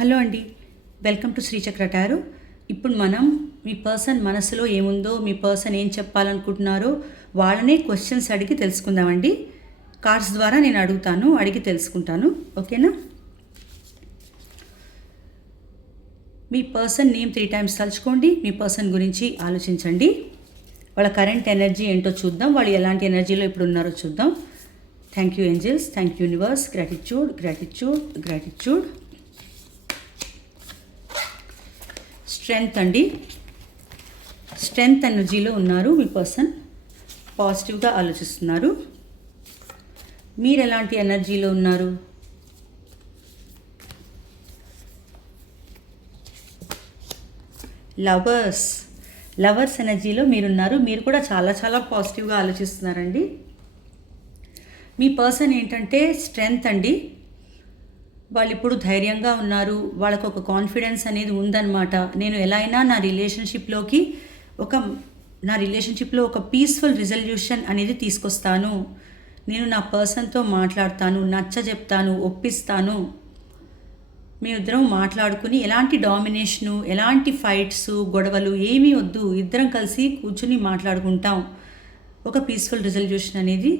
Hello అండి, welcome to Sri Chakra tarot. ఇప్పుడు మనం మీ పర్సన్ మనసులో ఏముందో, మీ పర్సన్ ఏం చెప్పాలనుకుంటున్నారో వాళ్ళనే క్వశ్చన్స్ అడిగి తెలుసుకుందామండి. కార్డ్స్ ద్వారా నేను అడిగి తెలుసుకుంటాను. ఓకేనా? మీ పర్సన్ నేమ్ 3 times తలుచుకోండి. మీ పర్సన్ గురించి ఆలోచించండి. వాళ్ళ కరెంట్ ఎనర్జీ ఏంటో చూద్దాం. వాళ్ళు ఎలాంటి ఎనర్జీలో ఇప్పుడు ఉన్నారో చూద్దాం. Thank you angels, thank you universe, gratitude gratitude gratitude. Strength అండి, స్ట్రెంగ్త్ ఎనర్జీలో ఉన్నారు మీ పర్సన్. పాజిటివ్గా ఆలోచిస్తున్నారు. మీరు ఎలాంటి ఎనర్జీలో ఉన్నారు? లవర్స్ ఎనర్జీలో మీరున్నారు. మీరు కూడా చాలా చాలా పాజిటివ్గా ఆలోచిస్తున్నారండి. మీ పర్సన్ ఏంటంటే స్ట్రెంగ్త్ అండి. వాళ్ళు ఇప్పుడు ధైర్యంగా ఉన్నారు. వాళ్ళకు ఒక కాన్ఫిడెన్స్ అనేది ఉందన్నమాట. నేను ఎలా అయినా నా రిలేషన్షిప్లో ఒక పీస్ఫుల్ రిజల్యూషన్ అనేది తీసుకొస్తాను. నేను నా పర్సన్తో మాట్లాడతాను, చెప్తాను, ఒప్పిస్తాను. మేమిద్దరం మాట్లాడుకుని ఎలాంటి డామినేషను, ఎలాంటి ఫైట్స్, గొడవలు ఏమీ వద్దు. ఇద్దరం కలిసి కూర్చుని మాట్లాడుకుంటాం. ఒక పీస్ఫుల్ రిజల్యూషన్ అనేది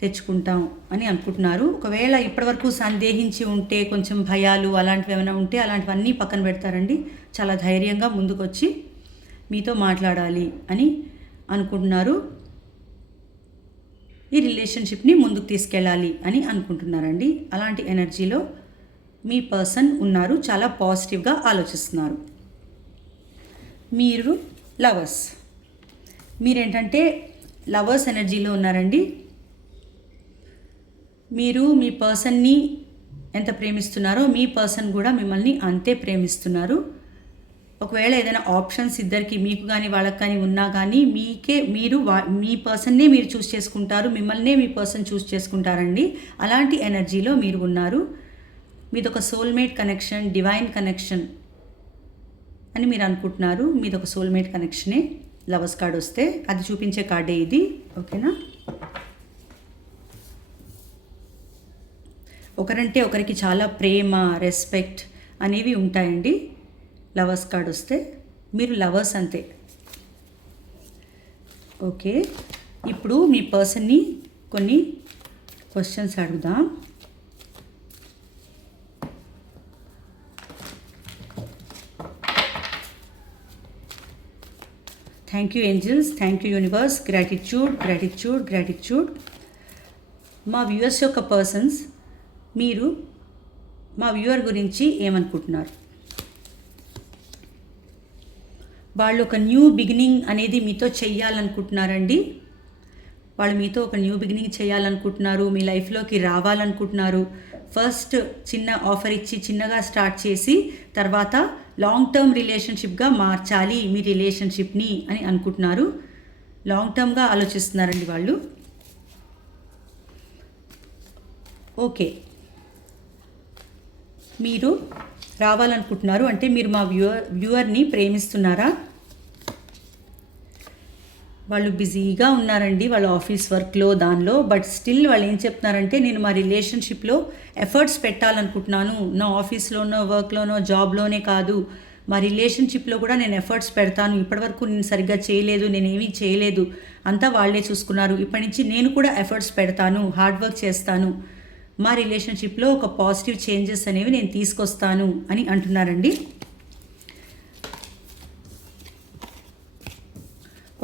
తెచ్చుకుంటాం అని అనుకుంటున్నారు. ఒకవేళ ఇప్పటివరకు సందేహించి ఉంటే, కొంచెం భయాలు అలాంటివి ఏమైనా ఉంటే అలాంటివన్నీ పక్కన పెడతారండి. చాలా ధైర్యంగా ముందుకొచ్చి మీతో మాట్లాడాలి అని అనుకుంటున్నారు. ఈ రిలేషన్షిప్ని ముందుకు తీసుకెళ్ళాలి అని అనుకుంటున్నారండి. అలాంటి ఎనర్జీలో మీ పర్సన్ ఉన్నారు. చాలా పాజిటివ్గా ఆలోచిస్తున్నారు. మీరు మీరేంటంటే లవర్స్ ఎనర్జీలో ఉన్నారండి. మీరు మీ పర్సన్ని ఎంత ప్రేమిస్తున్నారో మీ పర్సన్ కూడా మిమ్మల్ని అంతే ప్రేమిస్తున్నారు. ఒకవేళ ఏదైనా ఆప్షన్స్ ఇద్దరికి, మీకు కానీ వాళ్ళకి కానీ ఉన్నా కానీ మీ పర్సన్నే మీరు చూస్ చేసుకుంటారు. మిమ్మల్నే మీ పర్సన్ చూస్ చేసుకుంటారండి. అలాంటి ఎనర్జీలో మీరు ఉన్నారు. మీదొక సోల్మేట్ కనెక్షన్, డివైన్ కనెక్షన్ అని మీరు అనుకుంటున్నారు. మీదొక సోల్మేట్ కనెక్షనే. లవర్స్ కార్డ్ వస్తే అది చూపించే కార్డే ఇది. ఓకేనా? ఒకరంటే ఒకరికి చాలా ప్రేమ, రెస్పెక్ట్ అనేవి ఉంటాయండి. లవర్స్ కార్డ్ వస్తే మీరు లవర్స్ అంతే. ఓకే, ఇప్పుడు మీ పర్సన్ని కొన్ని క్వశ్చన్స్ అడుగుదాం. Thank you angels, thank you universe, gratitude gratitude gratitude. మా వ్యూవర్స్ యొక్క పర్సన్స్, మీరు మా వ్యూవర్ గురించి ఏమనుకుంటున్నారు? వాళ్ళు ఒక న్యూ బిగినింగ్ అనేది మీతో చెయ్యాలనుకుంటున్నారండి. వాళ్ళు మీతో ఒక న్యూ బిగినింగ్ చేయాలనుకుంటున్నారు. మీ లైఫ్లోకి రావాలనుకుంటున్నారు. ఫస్ట్ చిన్న ఆఫర్ ఇచ్చి చిన్నగా స్టార్ట్ చేసి తర్వాత లాంగ్ టర్మ్ రిలేషన్షిప్గా మార్చాలి మీ రిలేషన్షిప్ని అని అనుకుంటున్నారు. లాంగ్ టర్మ్గా ఆలోచిస్తున్నారండి వాళ్ళు. ఓకే, మీరు రావాలనుకుంటున్నారు అంటే మీరు మా వ్యూవర్ని ప్రేమిస్తున్నారా? వాళ్ళు బిజీగా ఉన్నారండి వాళ్ళ ఆఫీస్ వర్క్లో దానిలో. బట్ స్టిల్ వాళ్ళు ఏం చెప్తున్నారంటే, నేను మా రిలేషన్షిప్లో ఎఫర్ట్స్ పెట్టాలనుకుంటున్నాను. నా ఆఫీస్లోనో, వర్క్లోనో, జాబ్లోనే కాదు, మా రిలేషన్షిప్లో కూడా నేను ఎఫర్ట్స్ పెడతాను. ఇప్పటివరకు నేను సరిగ్గా చేయలేదు, నేనేమీ చేయలేదు, అంతా వాళ్ళే చూసుకున్నారు. ఇప్పటి నుంచి నేను కూడా ఎఫర్ట్స్ పెడతాను, హార్డ్ వర్క్ చేస్తాను. మా రిలేషన్షిప్లో ఒక పాజిటివ్ చేంజెస్ అనేవి నేను తీసుకొస్తాను అని అంటున్నారండి.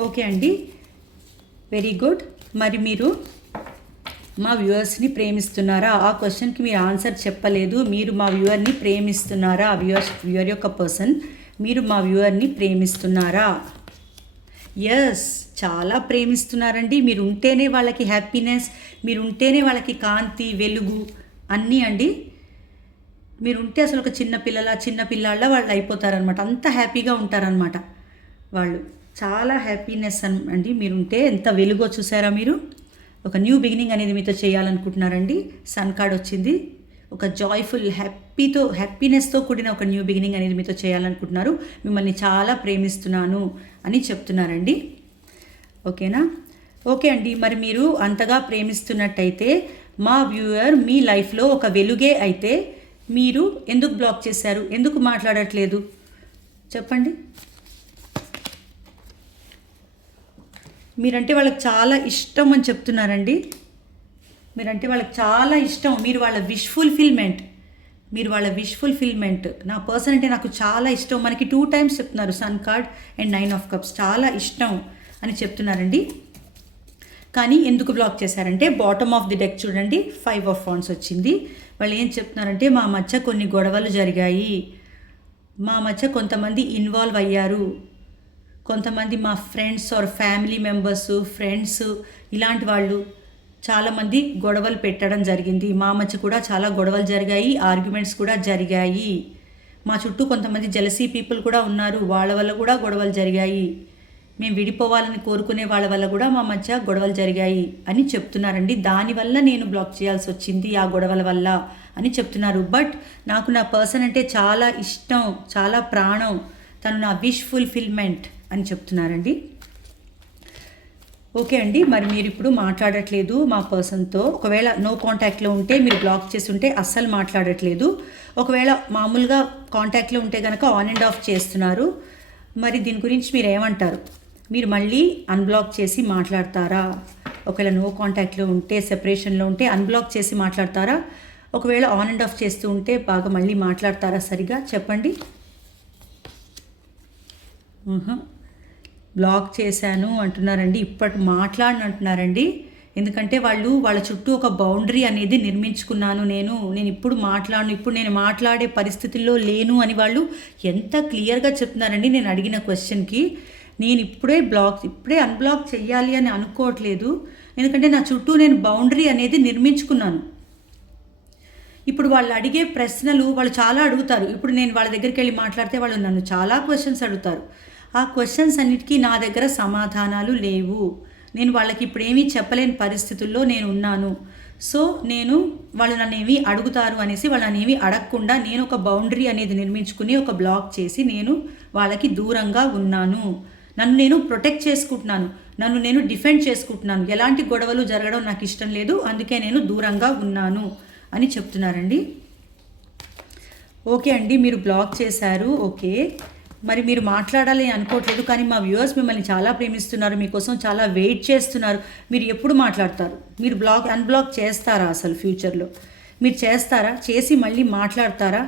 ఓకే అండి, వెరీ గుడ్. మరి మీరు మా వ్యూవర్స్ని ప్రేమిస్తున్నారా? ఆ క్వశ్చన్కి మీరు ఆన్సర్ చెప్పలేదు. మీరు మా వ్యూవర్ని ప్రేమిస్తున్నారా? వ్యూవర్ యొక్క పర్సన్, మీరు మా వ్యూవర్ని ప్రేమిస్తున్నారా? ఎస్, చాలా ప్రేమిస్తున్నారండి. మీరు ఉంటేనే వాళ్ళకి హ్యాపీనెస్, మీరు ఉంటేనే వాళ్ళకి కాంతి, వెలుగు అన్నీ అండి. మీరు ఉంటే అసలు ఒక చిన్నపిల్లాళ్ళ వాళ్ళు అయిపోతారనమాట. అంత హ్యాపీగా ఉంటారనమాట వాళ్ళు. చాలా హ్యాపీనెస్ అండి. మీరుంటే ఎంత వెలుగో చూసారా మీరు. ఒక న్యూ బిగినింగ్ అనేది మీతో చేయాలనుకుంటున్నారండి. సన్ కార్డ్ వచ్చింది. ఒక జాయ్ఫుల్ హ్యాపీనెస్తో కూడిన ఒక న్యూ బిగినింగ్ అనేది మీతో చేయాలనుకుంటున్నారు. మిమ్మల్ని చాలా ప్రేమిస్తున్నాను అని చెప్తున్నారండి. ఓకేనా? ఓకే అండి, మరి మీరు అంతగా ప్రేమిస్తున్నట్టయితే మా వ్యూవర్ మీ లైఫ్లో ఒక వెలుగే అయితే మీరు ఎందుకు బ్లాక్ చేశారు, ఎందుకు మాట్లాడట్లేదు చెప్పండి. మీరంటే వాళ్ళకి చాలా ఇష్టం అని చెప్తున్నారండి. మీరంటే వాళ్ళకి చాలా ఇష్టం, మీరు వాళ్ళ విష్ ఫుల్ఫిల్మెంట్. నా పర్సన్ అంటే నాకు చాలా ఇష్టం. మనకి 2 times చెప్తున్నారు, sun card and 9 of Cups. చాలా ఇష్టం అని చెప్తున్నారండి. కానీ ఎందుకు బ్లాక్ చేశారంటే బాటమ్ ఆఫ్ ది డెక్ చూడండి, 5 of Wands వచ్చింది. వాళ్ళు ఏం చెప్తున్నారంటే మా మధ్య కొన్ని గొడవలు జరిగాయి, మా మధ్య కొంతమంది ఇన్వాల్వ్ అయ్యారు, కొంతమంది మా friends or family members, friends ఇలాంటి వాళ్ళు చాలామంది గొడవలు పెట్టడం జరిగింది. మా మధ్య కూడా చాలా గొడవలు జరిగాయి, ఆర్గ్యుమెంట్స్ కూడా జరిగాయి. మా చుట్టూ కొంతమంది జెలసీ పీపుల్ కూడా ఉన్నారు, వాళ్ళ వల్ల కూడా గొడవలు జరిగాయి. మేము విడిపోవాలని కోరుకునే వాళ్ళ వల్ల కూడా మా మధ్య గొడవలు జరిగాయి అని చెప్తున్నారండి. దానివల్ల నేను బ్లాక్ చేయాల్సి వచ్చింది, ఆ గొడవల వల్ల అని చెప్తున్నారు. బట్ నాకు నా పర్సన్ అంటే చాలా ఇష్టం, చాలా ప్రాణం, తను నా విష్ ఫుల్ఫిల్మెంట్ అని చెప్తున్నారండి. ఓకే అండి, మరి మీరు ఇప్పుడు మాట్లాడట్లేదు మా పర్సన్తో. ఒకవేళ నో కాంటాక్ట్లో ఉంటే, మీరు బ్లాక్ చేసి ఉంటే అస్సలు మాట్లాడట్లేదు. ఒకవేళ మామూలుగా కాంటాక్ట్లో ఉంటే కనుక ఆన్ అండ్ ఆఫ్ చేస్తున్నారు. మరి దీని గురించి మీరు ఏమంటారు? మీరు మళ్ళీ అన్బ్లాక్ చేసి మాట్లాడతారా? ఒకవేళ నో కాంటాక్ట్లో ఉంటే, సెపరేషన్లో ఉంటే అన్బ్లాక్ చేసి మాట్లాడతారా? ఒకవేళ ఆన్ అండ్ ఆఫ్ చేస్తూ ఉంటే బాగా మళ్ళీ మాట్లాడతారా? సరిగా చెప్పండి. బ్లాక్ చేశాను అంటున్నారండి, ఇప్పటి మాట్లాడను అంటున్నారండి. ఎందుకంటే వాళ్ళ చుట్టూ ఒక బౌండరీ అనేది నిర్మించుకున్నాను నేను ఇప్పుడు మాట్లాడను, ఇప్పుడు నేను మాట్లాడే పరిస్థితుల్లో లేను అని వాళ్ళు ఎంత క్లియర్గా చెప్తున్నారండి. నేను అడిగిన క్వశ్చన్కి నేను ఇప్పుడే అన్బ్లాక్ చెయ్యాలి అని అనుకోవట్లేదు, ఎందుకంటే నా చుట్టూ నేను బౌండరీ అనేది నిర్మించుకున్నాను. ఇప్పుడు వాళ్ళు అడిగే ప్రశ్నలు వాళ్ళు చాలా అడుగుతారు. ఇప్పుడు నేను వాళ్ళ దగ్గరికి వెళ్ళి మాట్లాడితే వాళ్ళు నన్ను చాలా క్వశ్చన్స్ అడుగుతారు. ఆ క్వశ్చన్స్ అన్నిటికీ నా దగ్గర సమాధానాలు లేవు. నేను వాళ్ళకి ఇప్పుడు ఏమీ చెప్పలేని పరిస్థితుల్లో నేను ఉన్నాను. సో వాళ్ళు నన్ను ఏమీ అడుగుతారు అనేసి వాళ్ళు నన్ను ఏమీ అడగకుండా నేను ఒక బౌండరీ అనేది నిర్మించుకుని ఒక బ్లాక్ చేసి నేను వాళ్ళకి దూరంగా ఉన్నాను. నన్ను నేను ప్రొటెక్ట్ చేసుకుంటున్నాను, నన్ను నేను డిఫెండ్ చేసుకుంటున్నాను. ఎలాంటి గొడవలు జరగడం నాకు ఇష్టం లేదు, అందుకే నేను దూరంగా ఉన్నాను అని చెప్తున్నారండి. ఓకే అండి, మీరు బ్లాక్ చేశారు. ఓకే, మరి మీరు మాట్లాడాలి అనుకోవట్లేదు, కానీ మా వ్యూవర్స్ మిమ్మల్ని చాలా ప్రేమిస్తున్నారు, మీకోసం చాలా వెయిట్ చేస్తున్నారు. మీరు ఎప్పుడు మాట్లాడతారు? మీరు అన్బ్లాక్ చేస్తారా? అసలు ఫ్యూచర్లో మీరు చేస్తారా? చేసి మళ్ళీ మాట్లాడతారా?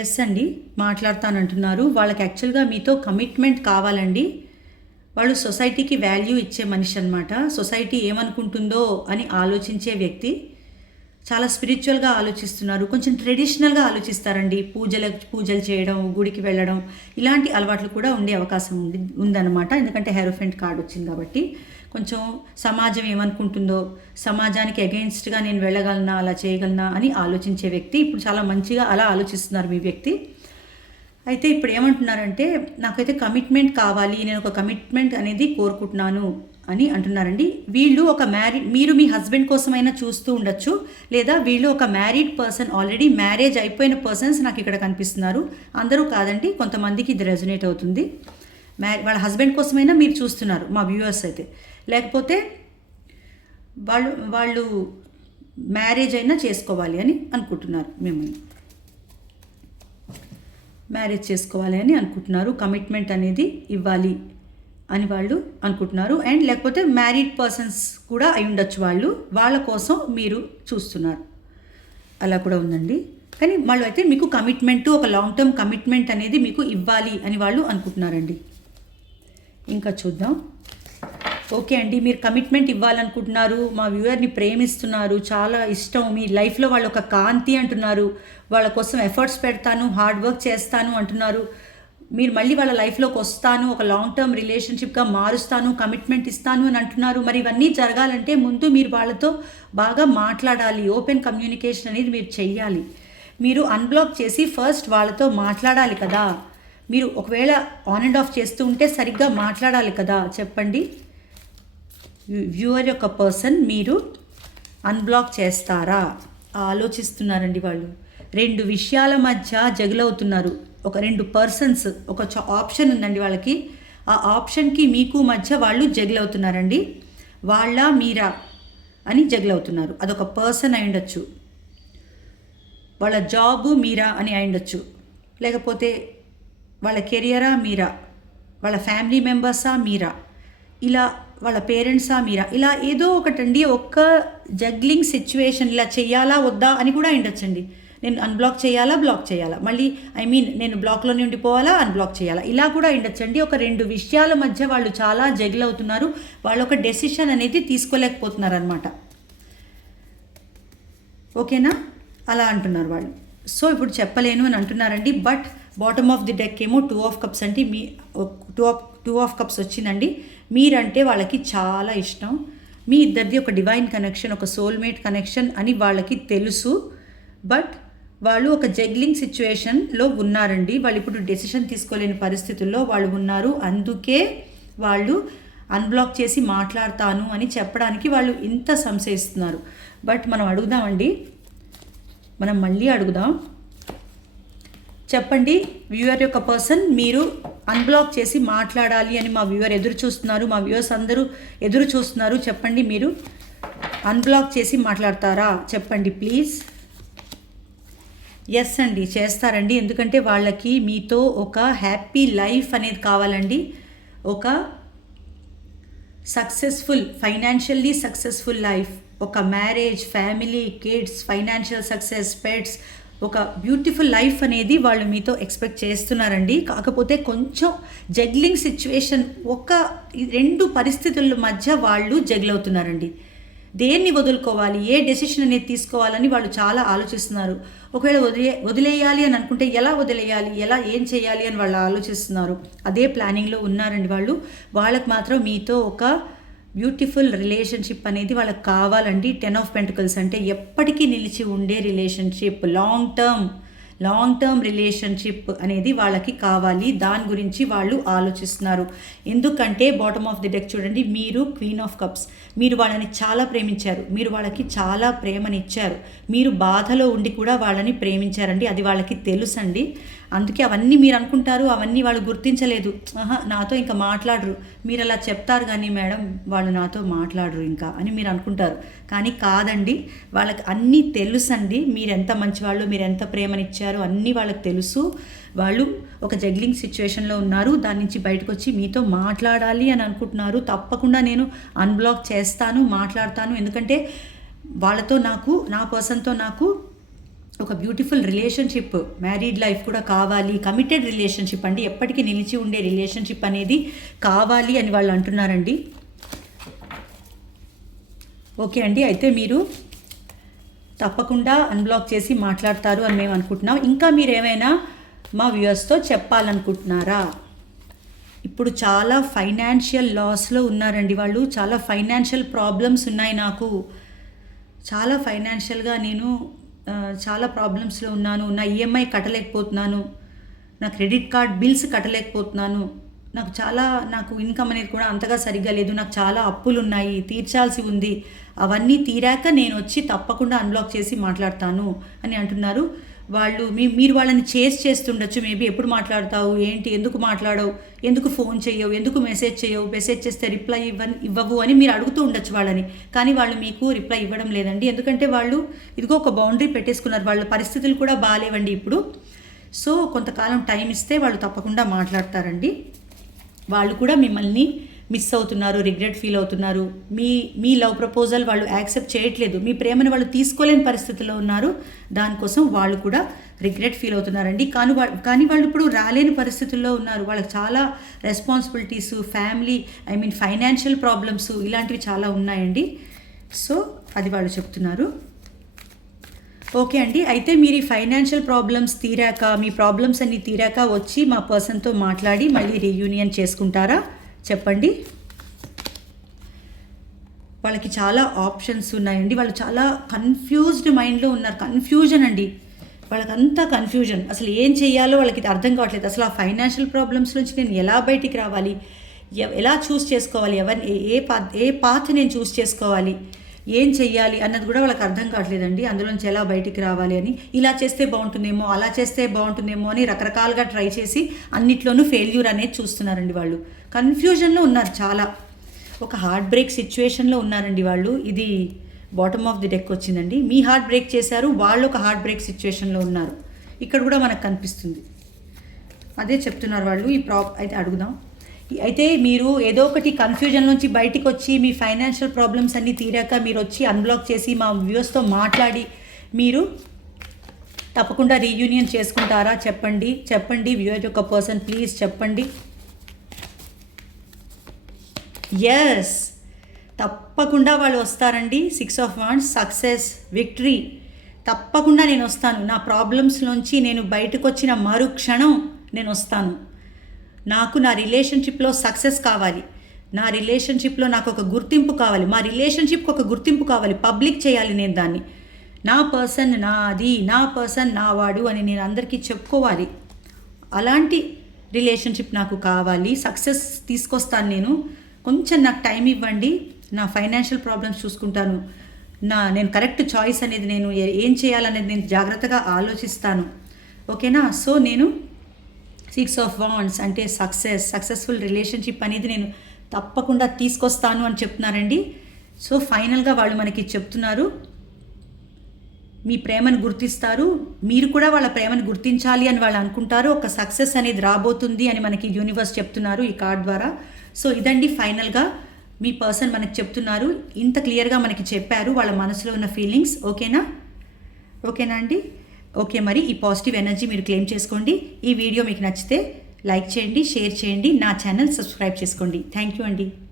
ఎస్ అండి, మాట్లాడతానంటున్నారు. వాళ్ళకి యాక్చువల్గా మీతో కమిట్మెంట్ కావాలండి. వాళ్ళు సొసైటీకి వాల్యూ ఇచ్చే మనిషి అనమాట. సొసైటీ ఏమనుకుంటుందో అని ఆలోచించే వ్యక్తి. చాలా స్పిరిచువల్గా ఆలోచిస్తున్నారు, కొంచెం ట్రెడిషనల్గా ఆలోచిస్తారండి. పూజలు చేయడం, గుడికి వెళ్ళడం ఇలాంటి అలవాట్లు కూడా ఉండే అవకాశం ఉందన్నమాట. ఎందుకంటే హెరోఫెంట్ కార్డ్ వచ్చింది కాబట్టి కొంచెం సమాజం ఏమనుకుంటుందో, సమాజానికి అగెయిన్స్ట్గా నేను వెళ్ళగలనా, అలా చేయగలనా అని ఆలోచించే వ్యక్తి. ఇప్పుడు చాలా మంచిగా అలా ఆలోచిస్తున్నారు మీ వ్యక్తి. అయితే ఇప్పుడు ఏమంటున్నారంటే నాకైతే కమిట్మెంట్ కావాలి, నేను ఒక కమిట్మెంట్ అనేది కోరుకుంటున్నాను అని అంటున్నారండి. వీళ్ళు మీరు మీ హస్బెండ్ కోసమైనా చూస్తూ ఉండొచ్చు, లేదా వీళ్ళు ఒక మ్యారీడ్ పర్సన్, ఆల్రెడీ మ్యారేజ్ అయిపోయిన పర్సన్స్ నాకు ఇక్కడ కనిపిస్తున్నారు. అందరూ కాదండి, కొంతమందికి ఇది రెజొనేట్ అవుతుంది. వాళ్ళ హస్బెండ్ కోసమైనా మీరు చూస్తున్నారు మా వ్యూవర్స్ అయితే, లేకపోతే వాళ్ళు మ్యారేజ్ అయినా చేసుకోవాలి అని అనుకుంటున్నారు, మిమ్మల్ని మ్యారేజ్ చేసుకోవాలి అని అనుకుంటున్నారు, కమిట్మెంట్ అనేది ఇవ్వాలి అని వాళ్ళు అనుకుంటున్నారు. అండ్ లేకపోతే మ్యారీడ్ పర్సన్స్ కూడా అయి ఉండొచ్చు, వాళ్ళ కోసం మీరు చూస్తున్నారు, అలా కూడా ఉందండి. కానీ వాళ్ళు అయితే మీకు కమిట్మెంట్, ఒక లాంగ్ టర్మ్ కమిట్మెంట్ అనేది మీకు ఇవ్వాలి అని వాళ్ళు అనుకుంటున్నారండి. ఇంకా చూద్దాం. ఓకే అండి, మీరు కమిట్మెంట్ ఇవ్వాలనుకుంటున్నారు, మా వ్యూవర్ని ప్రేమిస్తున్నారు, చాలా ఇష్టం, మీ లైఫ్లో వాళ్ళు ఒక కాంతి అంటున్నారు, వాళ్ళ కోసం ఎఫర్ట్స్ పెడతాను, హార్డ్ వర్క్ చేస్తాను అంటున్నారు. మీరు మళ్ళీ వాళ్ళ లైఫ్లోకి వస్తాను, ఒక లాంగ్ టర్మ్ రిలేషన్షిప్గా మారుస్తాను, కమిట్మెంట్ ఇస్తాను అని అంటున్నారు. మరి ఇవన్నీ జరగాలంటే ముందు మీరు వాళ్ళతో బాగా మాట్లాడాలి, ఓపెన్ కమ్యూనికేషన్ అనేది మీరు చెయ్యాలి. మీరు అన్బ్లాక్ చేసి ఫస్ట్ వాళ్ళతో మాట్లాడాలి కదా. మీరు ఒకవేళ ఆన్ అండ్ ఆఫ్ చేస్తూ ఉంటే సరిగ్గా మాట్లాడాలి కదా. చెప్పండి, వ్యూవర్ యొక్క పర్సన్ మీరు అన్బ్లాక్ చేస్తారా? ఆలోచిస్తున్నారండి వాళ్ళు. 2 విషయాల మధ్య జగులవుతున్నారు. ఒక 2 పర్సన్స్, ఒక ఆప్షన్ ఉందండి వాళ్ళకి. ఆ ఆప్షన్కి మీకు మధ్య వాళ్ళు జగులవుతున్నారండి. వాళ్ళ మీరా అని జగ్ల్ అవుతున్నారు. అదొక పర్సన్ అయి ఉండొచ్చు, వాళ్ళ జాబు మీరా అని అయి ఉండొచ్చు, లేకపోతే వాళ్ళ కెరియరా మీరా, వాళ్ళ ఫ్యామిలీ మెంబర్సా మీరా, ఇలా వాళ్ళ పేరెంట్సా మీరా, ఇలా ఏదో ఒకటండి. ఒక్క జగ్లింగ్ సిచ్యువేషన్, ఇలా చెయ్యాలా వద్దా అని కూడా ఉండొచ్చండి. నేను అన్బ్లాక్ చేయాలా, బ్లాక్ చేయాలా, మళ్ళీ నేను బ్లాక్లోనే ఉండిపోవాలా, అన్బ్లాక్ చేయాలా, ఇలా కూడా ఉండొచ్చండి. ఒక రెండు విషయాల మధ్య వాళ్ళు చాలా జగ్ల్ అవుతున్నారు. వాళ్ళు ఒక డెసిషన్ అనేది తీసుకోలేకపోతున్నారు అనమాట. ఓకేనా, అలా అంటున్నారు వాళ్ళు. సో ఇప్పుడు చెప్పలేను అని అంటున్నారండి. But bottom of the deck ఏమో 2 ఆఫ్ కప్స్ అంటే మీ 2 ఆఫ్ కప్స్ వచ్చిందండి. మీరంటే వాళ్ళకి చాలా ఇష్టం. మీ ఇద్దరిది ఒక డివైన్ కనెక్షన్, ఒక సోల్మేట్ కనెక్షన్ అని వాళ్ళకి తెలుసు. బట్ వాళ్ళు ఒక జగ్లింగ్ సిచ్యువేషన్లో ఉన్నారండి. వాళ్ళు ఇప్పుడు డెసిషన్ తీసుకోలేని పరిస్థితుల్లో వాళ్ళు ఉన్నారు. అందుకే వాళ్ళు అన్బ్లాక్ చేసి మాట్లాడతాను అని చెప్పడానికి వాళ్ళు ఇంత సంశయిస్తున్నారు. బట్ మనం అడుగుదామండి, మనం మళ్ళీ అడుగుదాం. చెప్పండి, వ్యూవర్ యొక్క పర్సన్ మీరు అన్బ్లాక్ చేసి మాట్లాడాలి అని మా వ్యూవర్ ఎదురు చూస్తున్నారు, మా వ్యూవర్స్ అందరూ ఎదురు చూస్తున్నారు. చెప్పండి, మీరు అన్బ్లాక్ చేసి మాట్లాడతారా? చెప్పండి ప్లీజ్. ఎస్ అండి, చేస్తారండి. ఎందుకంటే వాళ్ళకి మీతో ఒక హ్యాపీ లైఫ్ అనేది కావాలండి. ఒక సక్సెస్ఫుల్, ఫైనాన్షియల్లీ సక్సెస్ఫుల్ లైఫ్, ఒక marriage, family, kids, financial success, pets, ఒక బ్యూటిఫుల్ లైఫ్ అనేది వాళ్ళు మీతో ఎక్స్పెక్ట్ చేస్తున్నారండి. కాకపోతే కొంచెం జగ్లింగ్ సిచ్యువేషన్, ఒక రెండు పరిస్థితుల మధ్య వాళ్ళు జగ్ల్ అవుతున్నారండి. దేన్ని వదులుకోవాలి, ఏ డెసిషన్ అనేది తీసుకోవాలని వాళ్ళు చాలా ఆలోచిస్తున్నారు. ఒకవేళ వదిలేయాలి అని అనుకుంటే ఎలా వదిలేయాలి, ఏం చేయాలి అని వాళ్ళు ఆలోచిస్తున్నారు. అదే ప్లానింగ్లో ఉన్నారండి వాళ్ళు. వాళ్ళకి మాత్రం మీతో ఒక బ్యూటిఫుల్ రిలేషన్షిప్ అనేది వాళ్ళకి కావాలండి. 10 ఆఫ్ పెంటికల్స్ అంటే ఎప్పటికీ నిలిచి ఉండే రిలేషన్షిప్, లాంగ్ టర్మ్ రిలేషన్షిప్ అనేది వాళ్ళకి కావాలి. దాని గురించి వాళ్ళు ఆలోచిస్తున్నారు. ఎందుకంటే బాటమ్ ఆఫ్ ది డెక్ చూడండి, మీరు క్వీన్ ఆఫ్ కప్స్. మీరు వాళ్ళని చాలా ప్రేమించారు, మీరు వాళ్ళకి చాలా ప్రేమనిచ్చారు, మీరు బాధలో ఉండి కూడా వాళ్ళని ప్రేమించారండి. అది వాళ్ళకి తెలుసండి. అందుకే అవన్నీ మీరు అనుకుంటారు, అవన్నీ వాళ్ళు గుర్తించలేదు. నాతో ఇంకా మాట్లాడరు, మీరు అలా చెప్తారు కానీ మేడం వాళ్ళు నాతో మాట్లాడరు ఇంకా అని మీరు అనుకుంటారు. కానీ కాదండి, వాళ్ళకి అన్నీ తెలుసండి. మీరు ఎంత మంచివాళ్ళు, మీరు ఎంత ప్రేమనిచ్చారు అన్నీ వాళ్ళకి తెలుసు. వాళ్ళు ఒక జగ్లింగ్ సిచ్యువేషన్లో ఉన్నారు. దాని నుంచి బయటకు వచ్చి మీతో మాట్లాడాలి అని అనుకుంటున్నారు. తప్పకుండా నేను అన్బ్లాక్ చేస్తాను, మాట్లాడతాను. ఎందుకంటే వాళ్ళతో నాకు, నా పర్సన్తో నాకు ఒక బ్యూటిఫుల్ రిలేషన్షిప్, మ్యారీడ్ లైఫ్ కూడా కావాలి. కమిటెడ్ రిలేషన్షిప్ అండి, ఎప్పటికీ నిలిచి ఉండే రిలేషన్షిప్ అనేది కావాలి అని వాళ్ళు అంటున్నారండి. ఓకే అండి, అయితే మీరు తప్పకుండా అన్బ్లాక్ చేసి మాట్లాడతారు అని మేము అనుకుంటున్నాం. ఇంకా మీరు ఏమైనా మా వ్యూవర్స్తో చెప్పాలనుకుంటున్నారా? ఇప్పుడు చాలా ఫైనాన్షియల్ లాస్లో ఉన్నారండి వాళ్ళు. చాలా ఫైనాన్షియల్ ప్రాబ్లమ్స్ ఉన్నాయి నాకు. చాలా ఫైనాన్షియల్గా నేను చాలా ప్రాబ్లమ్స్లో ఉన్నాను. నా ఈఎంఐ కట్టలేకపోతున్నాను, నా క్రెడిట్ కార్డ్ బిల్స్ కట్టలేకపోతున్నాను, నాకు ఇన్కమ్ అనేది కూడా అంతగా సరిగ్గా లేదు, నాకు చాలా అప్పులు ఉన్నాయి, తీర్చాల్సి ఉంది. అవన్నీ తీరాక నేను వచ్చి తప్పకుండా అన్బ్లాక్ చేసి మాట్లాడతాను అని అంటున్నారు వాళ్ళు. మీరు వాళ్ళని చేస్తుండొచ్చు. మేబీ ఎప్పుడు మాట్లాడతావు, ఏంటి, ఎందుకు మాట్లాడవు, ఎందుకు ఫోన్ చేయవు, ఎందుకు మెసేజ్ చేయవు, మెసేజ్ చేస్తే రిప్లై ఇవ్వవు అని మీరు అడుగుతూ ఉండొచ్చు వాళ్ళని. కానీ వాళ్ళు మీకు రిప్లై ఇవ్వడం లేదండి. ఎందుకంటే వాళ్ళు ఇదిగో ఒక బౌండరీ పెట్టేసుకున్నారు. వాళ్ళ పరిస్థితులు కూడా బాగాలేవండి ఇప్పుడు. సో కొంతకాలం టైం ఇస్తే వాళ్ళు తప్పకుండా మాట్లాడతారండి. వాళ్ళు కూడా మిమ్మల్ని మిస్ అవుతున్నారు, రిగ్రెట్ ఫీల్ అవుతున్నారు. మీ లవ్ ప్రపోజల్ వాళ్ళు యాక్సెప్ట్ చేయట్లేదు, మీ ప్రేమను వాళ్ళు తీసుకోలేని పరిస్థితిలో ఉన్నారు. దానికోసం వాళ్ళు కూడా రిగ్రెట్ ఫీల్ అవుతున్నారండి. కానీ వాళ్ళు ఇప్పుడు రాలేని పరిస్థితుల్లో ఉన్నారు. వాళ్ళకి చాలా రెస్పాన్సిబిలిటీస్, ఫ్యామిలీ, ఫైనాన్షియల్ ప్రాబ్లమ్స్ ఇలాంటివి చాలా ఉన్నాయండి. సో అది వాళ్ళు చెప్తున్నారు. ఓకే అండి, అయితే మీరు ఈ ఫైనాన్షియల్ ప్రాబ్లమ్స్ తీరాక, మీ ప్రాబ్లమ్స్ అన్నీ తీరాక వచ్చి మా పర్సన్తో మాట్లాడి మళ్ళీ రీయూనియన్ చేసుకుంటారా? చెప్పండి. వాళ్ళకి చాలా ఆప్షన్స్ ఉన్నాయండి. వాళ్ళు చాలా కన్ఫ్యూజ్డ్ మైండ్లో ఉన్నారు. కన్ఫ్యూజన్ అండి, వాళ్ళకంతా కన్ఫ్యూజన్. అసలు ఏం చేయాలో వాళ్ళకి అర్థం కావట్లేదు. అసలు ఆ ఫైనాన్షియల్ ప్రాబ్లమ్స్ నుంచి నేను ఎలా బయటికి రావాలి, ఎలా చూస్ చేసుకోవాలి, ఎవరిని ఏ పాత్ నేను చూస్ చేసుకోవాలి, ఏం చెయ్యాలి అన్నది కూడా వాళ్ళకి అర్థం కావట్లేదండి. అందులోంచి ఎలా బయటికి రావాలి అని, ఇలా చేస్తే బాగుంటుందేమో, అలా చేస్తే బాగుంటుందేమో అని రకరకాలుగా ట్రై చేసి అన్నిట్లోనూ ఫెయిల్యూర్ అనేది చూస్తున్నారండి. వాళ్ళు కన్ఫ్యూజన్లో ఉన్నారు. చాలా ఒక హార్ట్ బ్రేక్ సిచ్యువేషన్లో ఉన్నారండి వాళ్ళు. ఇది బాటమ్ ఆఫ్ ది డెక్ వచ్చిందండి. మీ హార్ట్ బ్రేక్ చేశారు, వాళ్ళు ఒక హార్ట్ బ్రేక్ సిచ్యువేషన్లో ఉన్నారు. ఇక్కడ కూడా మనకు కనిపిస్తుంది. అదే చెప్తున్నారు వాళ్ళు. అయితే అడుగుదాం. అయితే మీరు ఏదో ఒకటి కన్ఫ్యూజన్ నుంచి బయటికి వచ్చి మీ ఫైనాన్షియల్ ప్రాబ్లమ్స్ అన్నీ తీరాక మీరు వచ్చి అన్బ్లాక్ చేసి మా వ్యూవర్స్తో మాట్లాడి మీరు తప్పకుండా రీయూనియన్ చేసుకుంటారా? చెప్పండి వ్యూవర్ యొక్క పర్సన్ ప్లీజ్ చెప్పండి. ఎస్, తప్పకుండా వాళ్ళు వస్తారండి. 6 of Wands, సక్సెస్, విక్టరీ. తప్పకుండా నేను వస్తాను. నా ప్రాబ్లమ్స్లోంచి నేను బయటకు వచ్చిన మరుక్షణం నేను వస్తాను. నాకు నా రిలేషన్షిప్లో సక్సెస్ కావాలి. నా రిలేషన్షిప్లో నాకు ఒక గుర్తింపు కావాలి. మా రిలేషన్షిప్కి ఒక గుర్తింపు కావాలి. పబ్లిక్ చేయాలి నేను దాన్ని. నా పర్సన్ నాది, నా పర్సన్ నా వాడు అని నేను అందరికీ చెప్పుకోవాలి. అలాంటి రిలేషన్షిప్ నాకు కావాలి. సక్సెస్ తీసుకొస్తాను నేను. కొంచెం నాకు టైం ఇవ్వండి. నా ఫైనాన్షియల్ ప్రాబ్లమ్స్ చూసుకుంటాను. నేను కరెక్ట్ చాయిస్ అనేది నేను ఏం చేయాలనేది నేను జాగ్రత్తగా ఆలోచిస్తాను. ఓకేనా? సో నేను 6 of Wands అంటే సక్సెస్ఫుల్ రిలేషన్షిప్ అనేది నేను తప్పకుండా తీసుకొస్తాను అని చెప్తున్నారండి. సో ఫైనల్గా వాళ్ళు మనకి చెప్తున్నారు, మీ ప్రేమను గుర్తిస్తారు, మీరు కూడా వాళ్ళ ప్రేమను గుర్తించాలి అని వాళ్ళు అనుకుంటారు. ఒక సక్సెస్ అనేది రాబోతుంది అని మనకి యూనివర్స్ చెప్తున్నారు ఈ కార్డ్ ద్వారా. సో ఇదండి ఫైనల్గా మీ పర్సన్ మనకి చెప్తున్నారు. ఇంత క్లియర్గా మనకి చెప్పారు వాళ్ళ మనసులో ఉన్న ఫీలింగ్స్. ఓకేనా అండి? ఓకే, మరి ఈ పాజిటివ్ ఎనర్జీ మీరు క్లెయిమ్ చేసుకోండి. ఈ వీడియో మీకు నచ్చితే లైక్ చేయండి, షేర్ చేయండి, నా ఛానల్ సబ్స్క్రైబ్ చేసుకోండి. థ్యాంక్ యూ అండి.